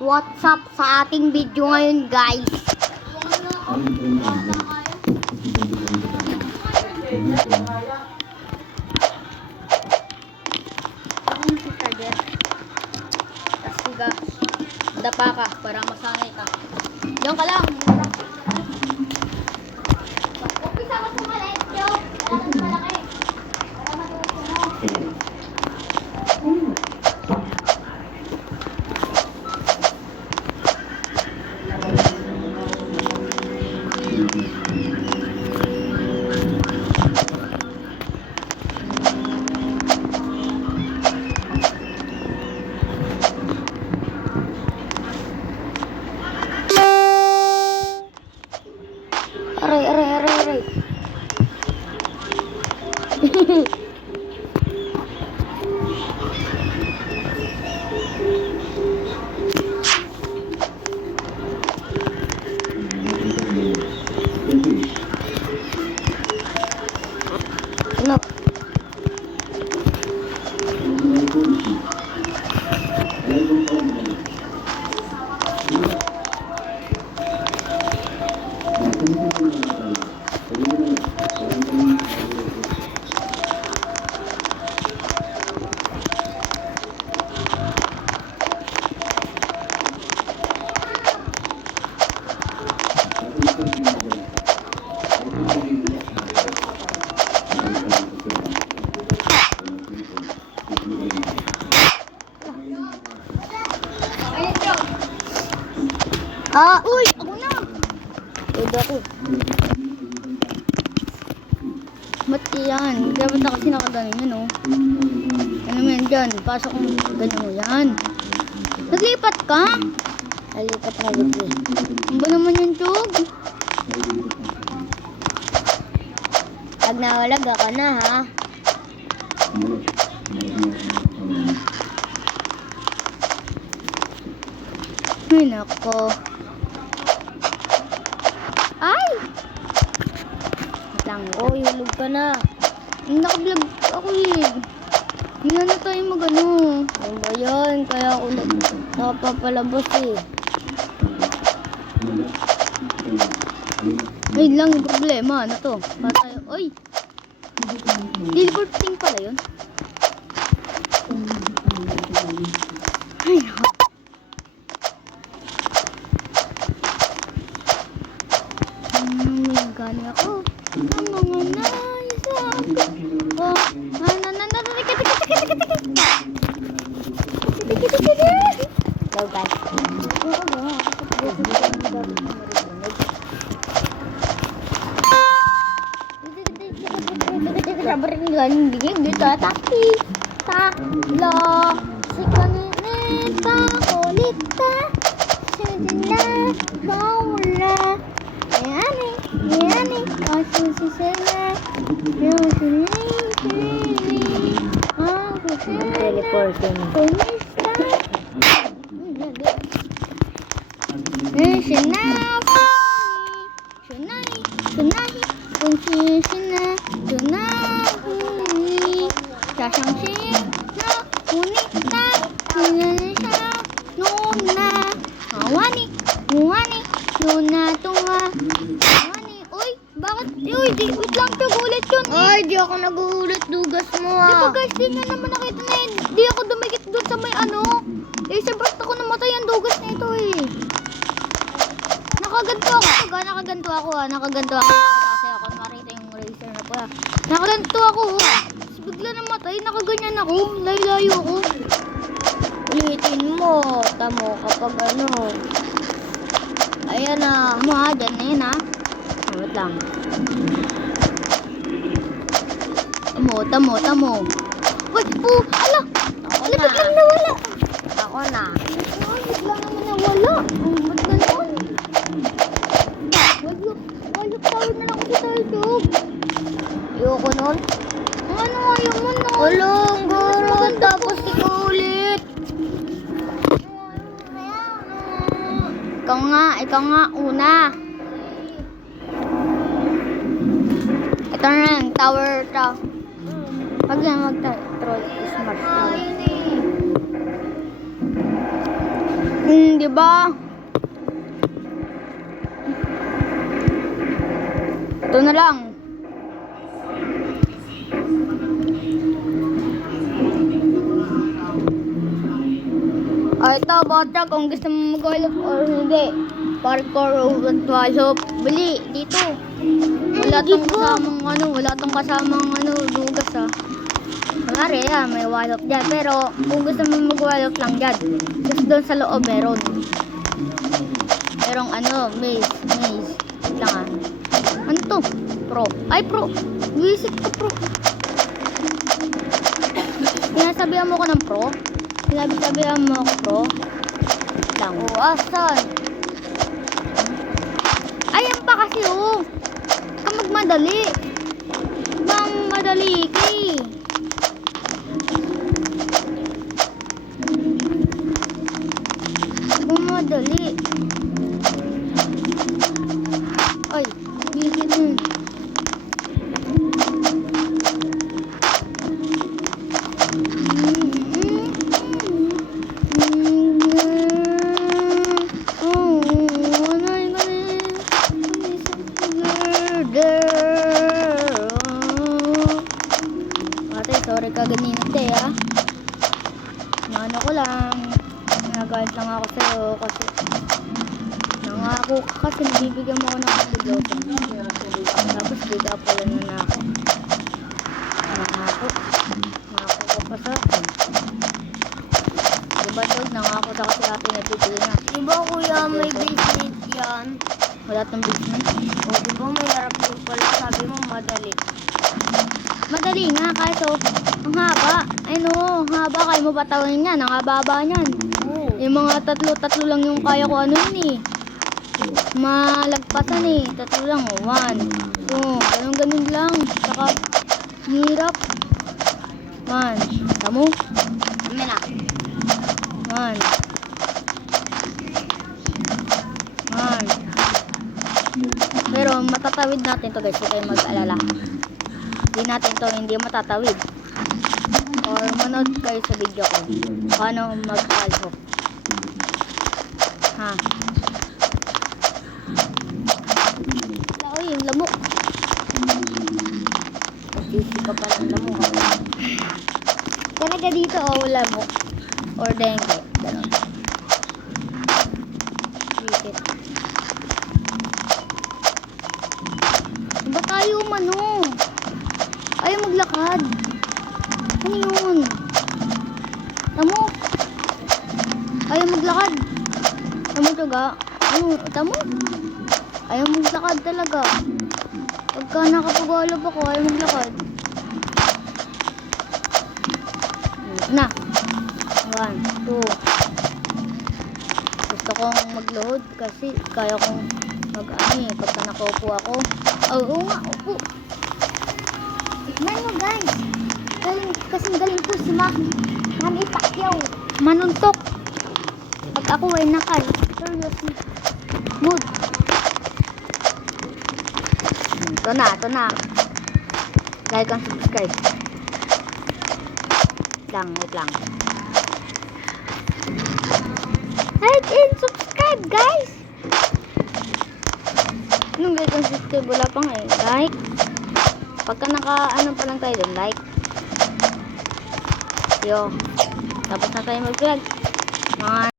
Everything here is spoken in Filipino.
What's up sa ating video ngayon, guys? Tapos dapa ka para masanay ka. Diyan ka lang. Umpisa ka sa maliit, Joe. Para mas malaki. Para matutunan mo. Aray. Ano? Uy! Ako na! Pwede ako. Ba't yan? Kaya ba't ako sinakaganon yan, oh? Ano mo yan dyan? Pasok mo. Ganyan mo yan. Naglipat ka? Nalipat na dito. Ano ba naman yung tug? Pag nawalag ka na, ha? Ay, nako. Ay! Lang, hulog ka na. Naka-vlog ako eh. Hindi na tayo mag-ano. Ano ba yan? Kaya ako napapalabas eh. Ay lang yung problema. Ano to? Para tayo. Oy! Teleporting pala yun. Ay, nako. Gani ako. Ang mga naisa ako. Oh, Go guys. Taklo. Si kanina kulita. Sila maula. Yani, aku sisena, aku teleporting. Bakit? Uy, wait lang, tugulit yun. Ay, di ako nagugulit. Dugas mo ah. Di ba guys, di nyo naman nakita na yun. Di ako dumikit doon sa may ano. Eh, sa birth ako namatay ang dugas na ito eh. Nakaganto ako. Nakaganto ako ah. Nakaganto ako. Kasi ako marita yung racer na pala. Nakaganto ako ah. Bigla namatay. Nakaganyan ako. Layo ako. Ulitin mo. Tamo kapag ano. Ayan na. Dyan na yun ah. Wait lang. Tamo. Wait po, ala! Ala, biglang nawala. Ako na. Biglang naman nawala. Ba't ganun? Wala, tawid na lang kasi tayo, Dog. Ayoko nun. Ano, ayaw mo nun? Ulong, guro. Tapos ikaw ulit. Ikaw nga, una. Ito na lang, tower. Pag yan mag-troll, smart tower. Di ba? Ito na lang. Ito, bata, kung gusto mo mag-golf or hindi. Parkour o so bili dito. Wala tong kasamang dugas Kunwari, may wallop dyan. Pero, kung gusto mo mag-wallop lang dyan, just doon sa loob meron. Merong maze. Wait lang Ano to? Pro. Ay, pro. Visit ko, pro. Sinasabihan mo ko ng pro? Sinasabihan mo ako, pro? Lang. Asan? Ayan pa kasi, Ka magmadali. Bang madali, kay. Madali. Ay, bisit mo. Sorry ka ganinite Mano ko lang. Nagagalit lang ako sa'yo kasi nangako ka kasi nabibigyan mo ako ng kapidlosan. Tapos bigla pala na ako. Nangako ka pa sa akin. Diba dog, nangako sa kasi ate na pipili na. Diba kuya may basement yan? Wala tong basement. O diba may harap din pala, sabi mo madali. Madali nga kaso ang haba. Ang haba, kaya mo patawin yan. Ang haba-haba niyan. Yung mga tatlo lang yung kaya ko malagpasan tatlo lang 1, 2, ganun lang saka hirap tamo Kami na 1 pero matatawid natin to guys, huwag kayong mag-alala. Hindi matatawid or manood kayo sa video ko paano mag-alhok yung lamok. Sisi ka pa ng lamok. Talaga dito lamok or dengue. Ganun. Dikit. Ba tayo ayaw maglakad. Ano yun? Tamo? Ayaw maglakad. Tamo taga? Tamo? Ayaw maglakad talaga. Pagka nakapag-wallop ako, ayaw maglakad. Na. 1, 2. Gusto kong mag-load kasi kaya kong pagka nakaupo ako. Oo nga, upo. Tignan mo guys. Galing po si Manny Pacquiao. Manuntok. Pag ako ay nakal. Seriously. Mood. Ito na. Like and subscribe. Wait lang. Like and subscribe, guys! Anong like and subscribe? Wala pa nga Like. Pagka pa lang tayo dun, like. Tapos na tayo mag-vlog. Mga